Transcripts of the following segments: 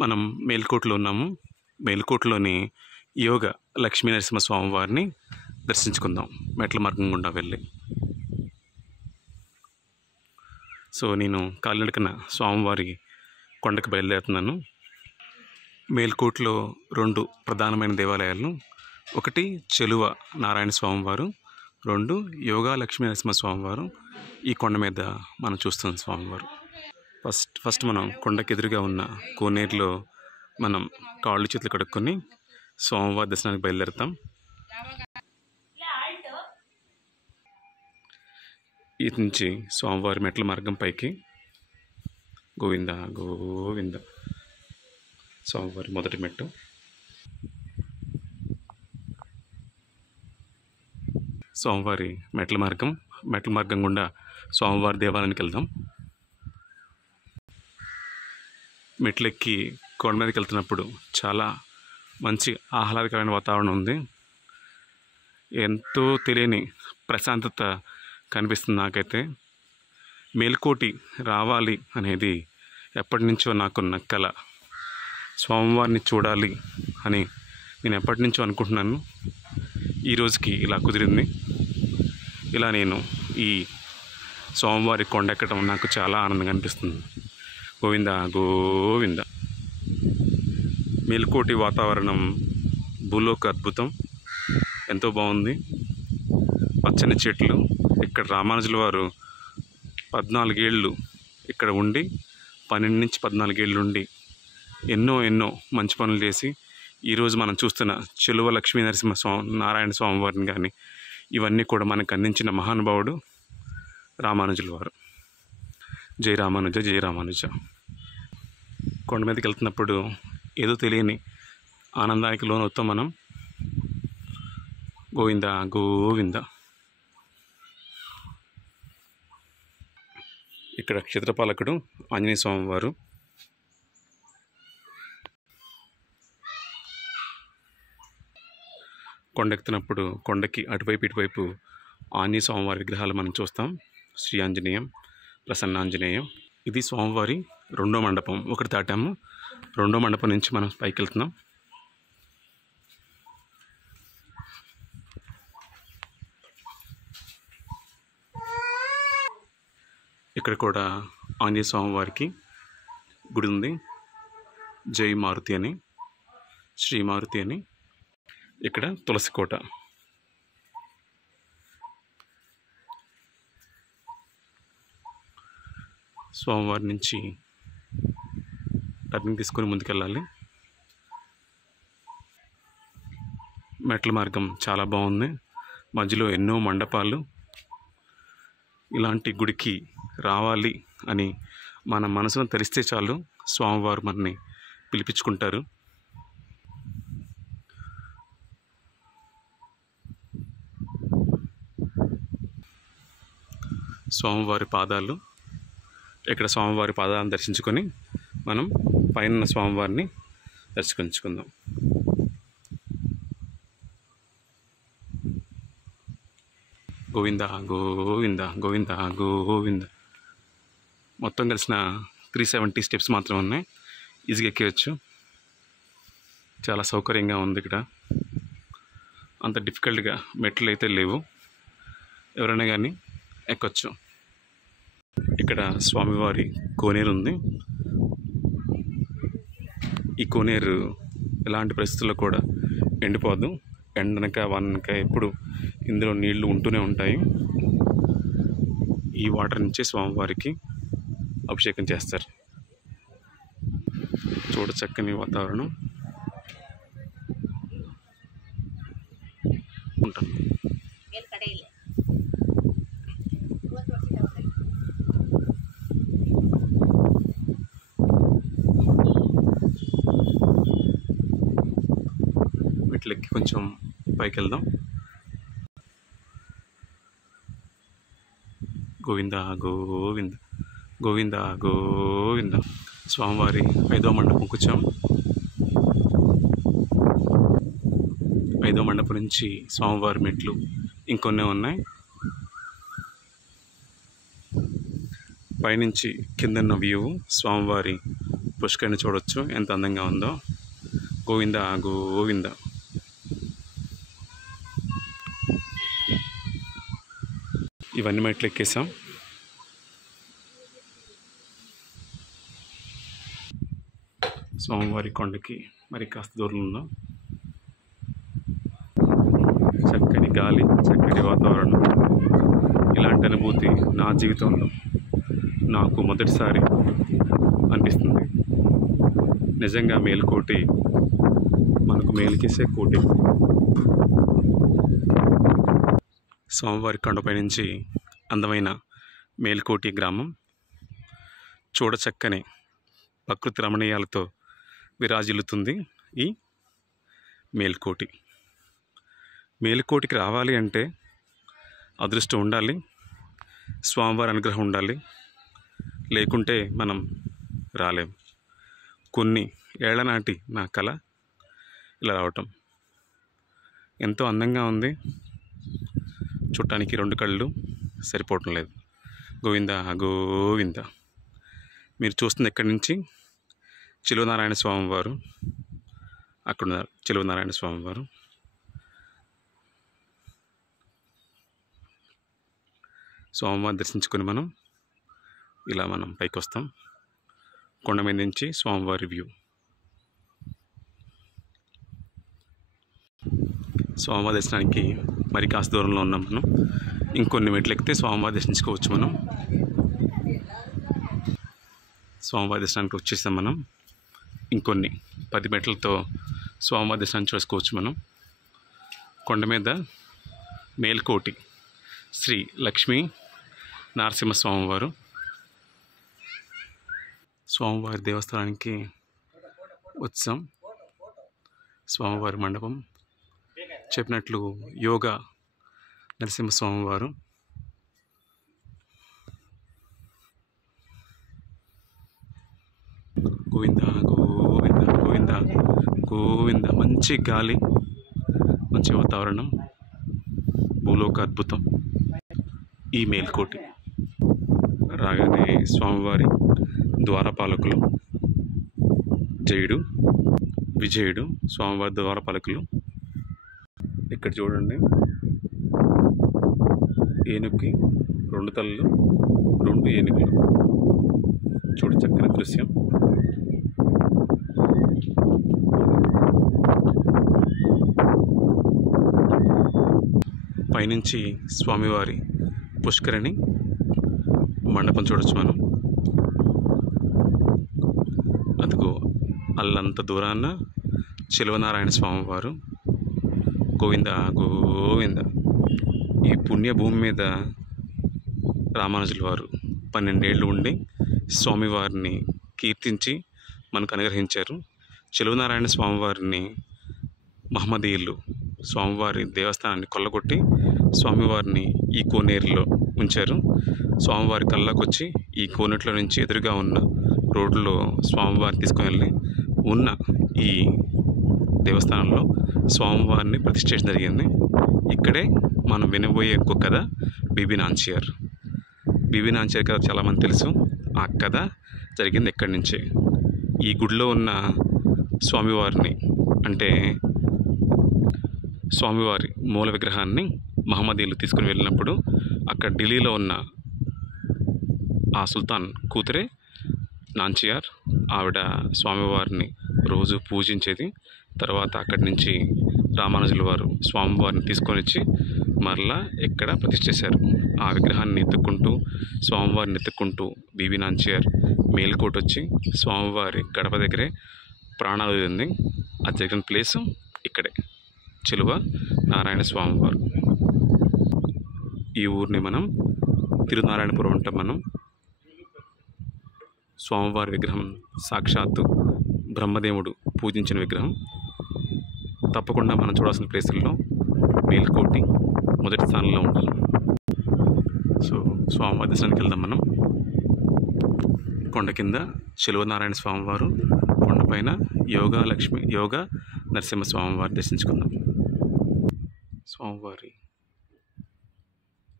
మనం మేల్కోటలో ఉన్నాము. మేల్కోటలోని యోగ లక్ష్మీ నరసింహస్వామి వారిని దర్శించుకుందాం మెట్ల మార్గం గుండా వెళ్ళి. సో నేను కాలినడకన స్వామివారి కొండకు బయలుదేరుతున్నాను. మేల్కోటలో 2 ప్రధానమైన దేవాలయాలు, ఒకటి చెలువ నారాయణ స్వామివారు, 2 యోగా లక్ష్మీ నరసింహస్వామివారు. ఈ కొండ మీద మనం చూస్తున్నాం స్వామివారు. ఫస్ట్ మనం కొండకి ఎదురుగా ఉన్న కోనేరులో మనం కాళ్ళు చేతులు కడుక్కొని స్వామివారి దర్శనానికి బయలుదేరుతాం. ఇటు నుంచి స్వామివారి మెట్ల మార్గం పైకి గోవింద గోవింద. స్వామివారి మొదటి మెట్టు. స్వామివారి మెట్ల మార్గం గుండా స్వామివారి దేవాలయానికి వెళ్దాం. మెట్లెక్కి కొండ మీదకి వెళ్తున్నప్పుడు చాలా మంచి ఆహ్లాదకరమైన వాతావరణం ఉంది. ఎంతో తెలియని ప్రశాంతత కనిపిస్తుంది నాకైతే. మేల్కోటి రావాలి అనేది ఎప్పటి నుంచో నాకున్న కల. స్వామివారిని చూడాలి అని నేను ఎప్పటి నుంచో అనుకుంటున్నాను. ఈరోజుకి ఇలా కుదిరింది. ఇలా నేను ఈ స్వామివారి కొండ ఎక్కడం నాకు చాలా ఆనందంగా అనిపిస్తుంది. గోవింద గోవింద. మేల్కోటి వాతావరణం భూలోక అద్భుతం. ఎంతో బాగుంది. పచ్చని చెట్లు. ఇక్కడ రామానుజుల వారు 14 ఏళ్ళు ఇక్కడ ఉండి, 12 నుంచి 14 ఏళ్ళు ఉండి ఎన్నో మంచి పనులు చేసి ఈరోజు మనం చూస్తున్న చెలువ లక్ష్మీ నరసింహస్వామి నారాయణ స్వామి వారిని కానీ ఇవన్నీ కూడా మనకు అందించిన మహానుభావుడు రామానుజుల వారు. జై రామానుజ, జై రామానుజ. కొండ మీదకి వెళ్తున్నప్పుడు ఏదో తెలియని ఆనందానికి లోనవుతాం మనం. గోవింద గోవింద. ఇక్కడ క్షేత్రపాలకుడు ఆంజనేయ స్వామి వారు. కొండెక్కుతున్నప్పుడు కొండకి అటువైపు ఇటువైపు ఆంజనేయ స్వామివారి విగ్రహాలు మనం చూస్తాం. శ్రీ ఆంజనేయం, ప్రసన్నాంజనేయం. ఇది స్వామివారి 2వ మండపం. ఒకటి దాటాము. 2వ మండపం నుంచి మనం పైకి వెళ్తున్నాం. ఇక్కడ కూడా ఆంజనేయ స్వామి వారికి గుడి ఉంది. జై మారుతి అని, శ్రీ మారుతి అని. ఇక్కడ తులసి కోట. స్వామివారి నుంచి టర్నింగ్ తీసుకొని ముందుకెళ్ళాలి. మెట్ల మార్గం చాలా బాగుంది. మధ్యలో ఎన్నో మండపాలు. ఇలాంటి గుడికి రావాలి అని మన మనసును తెరిస్తే చాలు, స్వామివారు మనని పిలిపించుకుంటారు. స్వామివారి పాదాలు. ఇక్కడ స్వామివారి పాదాలను దర్శించుకొని మనం పైన స్వామివారిని దర్శించుకుందాం. గోవింద గోవింద, గోవింద గోవింద. మొత్తం కలిసిన 370 స్టెప్స్ మాత్రం ఉన్నాయి. ఈజీగా ఎక్కేయచ్చు. చాలా సౌకర్యంగా ఉంది. ఇక్కడ అంత డిఫికల్ట్గా మెట్లు అయితే లేవు. ఎవరైనా కానీ ఎక్కొచ్చు. ఇక్కడ స్వామివారి కోనేరు ఉంది. ఈ కోనేరు ఎలాంటి పరిస్థితుల్లో కూడా ఎండిపోదు. ఎండనక వాననక ఎప్పుడు ఇందులో నీళ్లు ఉంటూనే ఉంటాయి. ఈ వాటర్ నుంచే స్వామివారికి అభిషేకం చేస్తారు. చూడ చక్కని వాతావరణం ఉంటుంది. వీటికి కొంచెం పైకి వెళ్దాం. గోవింద గోవింద, గోవింద గోవింద. స్వామివారి 5వ మండపం కూర్చాం. 5వ మండపం నుంచి స్వామివారి మెట్లు ఇంకొన్నే ఉన్నాయి. పైనుంచి కిందన్న వ్యూ స్వామివారి పుష్కరిణి చూడొచ్చు ఎంత అందంగా ఉందో. గోవింద గోవింద. ఇవన్నీ మెట్లు ఎక్కేసాం. స్వామివారి కొండకి మరి కాస్త దూరంలో ఉన్నాం. చక్కని గాలి, చక్కటి వాతావరణం. ఇలాంటి అనుభూతి నా జీవితంలో నాకు మొదటిసారి అనిపిస్తుంది. నిజంగా మేలుకోటి మనకు మేలుకేసే కోటి. స్వామివారి కొండపై నుంచి అందమైన మేలుకోటి గ్రామం. చూడచక్కని ప్రకృతి రమణీయాలతో విరాజిల్లుతుంది ఈ మేలుకోటి. మేలుకోటికి రావాలి అంటే అదృష్టం ఉండాలి, స్వామివారి అనుగ్రహం ఉండాలి, లేకుంటే మనం రాలేం. కొన్ని ఏళ్ల నాటి నా కల ఇలా రావటం ఎంతో అందంగా ఉంది. చూడటానికి రెండు కళ్ళు సరిపోవటం లేదు. గోవింద గోవింద. మీరు చూస్తుంది ఎక్కడి నుంచి చిలువనారాయణ స్వామివారు అక్కడున్నారు. చిలువనారాయణ స్వామివారు. స్వామివారిని దర్శించుకొని మనం పైకి వస్తాం. కొండ మీద నుంచి స్వామివారి వ్యూ. స్వామివారి దర్శనానికి మరి కాస్త దూరంలో ఉన్నాం మనం. ఇంకొన్ని మెట్లు ఎక్కితే స్వామివారి దర్శించుకోవచ్చు మనం. స్వామివారి దర్శనానికి వచ్చేసాం మనం. ఇంకొన్ని 10 మెట్లతో స్వామివారి దర్శనం చేసుకోవచ్చు మనం. కొండ మీద మేల్కోటి శ్రీ లక్ష్మీ నరసింహస్వామివారు. స్వామివారి దేవస్థానానికి వచ్చాం. స్వామివారి మండపం చెప్పినట్లు యోగా నరసింహస్వామివారు. గోవింద గోవింద గోవింద గోవింద. మంచి గాలి, మంచి వాతావరణం, భూలోక అద్భుతం ఈ మేల్కోటి. రాగానే స్వామివారి ద్వారపాలకులు జయుడు విజయుడు స్వామివారి ద్వారపాలకులు. ఇక్కడ చూడండి, ఏనుగుకి 2 తలలు, 2 ఏనుగులు. చూడు చక్కని దృశ్యం. పైనుంచి స్వామివారి పుష్కరిణి మండపం చూడొచ్చు మనం. అదిగో అల్లంత దూరాన చిలువనారాయణ స్వామివారు. గోవింద గోవింద. ఈ పుణ్యభూమి మీద రామానుజుల వారు 12 ఏళ్ళు ఉండి స్వామివారిని కీర్తించి మనకు అనుగ్రహించారు. చిలువనారాయణ స్వామివారిని మహమ్మదీయులు స్వామివారి దేవస్థానాన్ని కొల్లగొట్టి స్వామివారిని ఈ కోనేరులో ఉంచారు. స్వామివారి కల్లోకి వచ్చి ఈ కోనేరులో నుంచి ఎదురుగా ఉన్న రోడ్లో స్వామివారిని తీసుకొని వెళ్ళి ఉన్న ఈ దేవస్థానంలో స్వామివారిని ప్రతిష్ఠ చేయడం జరిగింది. ఇక్కడే మనం వినబోయే ఇంకో కథ బీబీ నాంచియార్. బీబీ నాంచియార్ కథ చాలామంది తెలుసు. ఆ కథ జరిగింది ఎక్కడి నుంచే. ఈ గుడిలో ఉన్న స్వామివారిని, అంటే స్వామివారి మూల విగ్రహాన్ని మహమ్మదీయులు తీసుకుని వెళ్ళినప్పుడు అక్కడ ఢిల్లీలో ఉన్న ఆ సుల్తాన్ కూతురే నాంచియార్. ఆవిడ స్వామివారిని రోజు పూజించేది. తర్వాత అక్కడి నుంచి రామానుజుల వారు స్వామివారిని తీసుకొని వచ్చి మరలా ఇక్కడ ప్రతిష్ఠ చేశారు. ఆ విగ్రహాన్ని ఎత్తుక్కుంటూ స్వామివారిని ఎత్తుక్కుంటూ బీబీ నాంచియార్ మేలుకోట వచ్చి స్వామివారి గడప దగ్గరే ప్రాణాలు వదిలింది. అది జరిగిన ప్లేసు ఇక్కడే, చిలువ నారాయణ స్వామివారు. ఈ ఊరిని మనం తిరునారాయణపురం అంటాం. మనం స్వామివారి విగ్రహం సాక్షాత్తు బ్రహ్మదేవుడు పూజించిన విగ్రహం. తప్పకుండా మనం చూడాల్సిన ప్లేసుల్లో మేల్కోటి మొదటి స్థానంలో ఉంటుంది. సో స్వామివారి దర్శనానికి వెళ్దాం మనం. కొండ కింద చిలువనారాయణ స్వామివారు, కొండపైన యోగా నరసింహ స్వామివారి దర్శించుకుందాం. స్వామివారి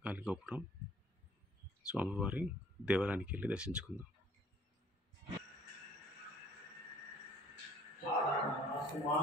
గాలిగోపురం, స్వామివారి దేవాలయానికి వెళ్ళి దర్శించుకుందాం. మా